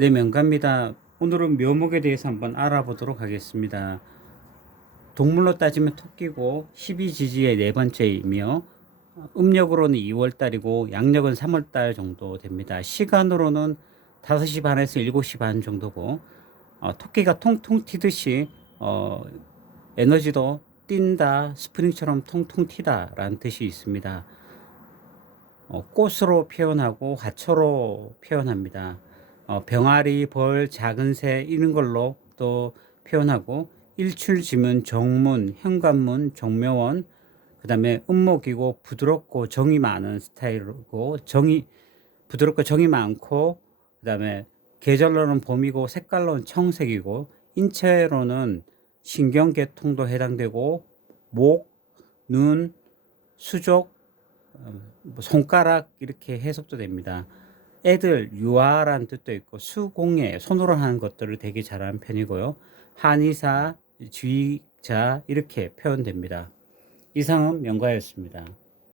네, 명가입니다. 오늘은 묘목에 대해서 한번 알아보도록 하겠습니다. 동물로 따지면 토끼고 12지지의 네 번째이며 음력으로는 2월달이고 양력은 3월달 정도 됩니다. 시간으로는 5시 반에서 7시 반 정도고 어, 토끼가 통통 튀듯이 어, 에너지도 뛴다, 스프링처럼 통통 튀다 라는 뜻이 있습니다. 어, 꽃으로 표현하고 화초로 표현합니다. 어, 병아리, 벌, 작은 새 이런 걸로 또 표현하고 일출지문, 정문, 현관문, 정묘원 그 다음에 음목이고 부드럽고 정이 많은 스타일이고 정이 부드럽고 정이 많고 그 다음에 계절로는 봄이고 색깔로는 청색이고 인체로는 신경계통도 해당되고 목, 눈, 수족, 어, 뭐 손가락 이렇게 해석도 됩니다. 애들 유아란 뜻도 있고 수공예 손으로 하는 것들을 되게 잘하는 편이고요. 한의사, 주의자 이렇게 표현됩니다. 이상은 명가였습니다.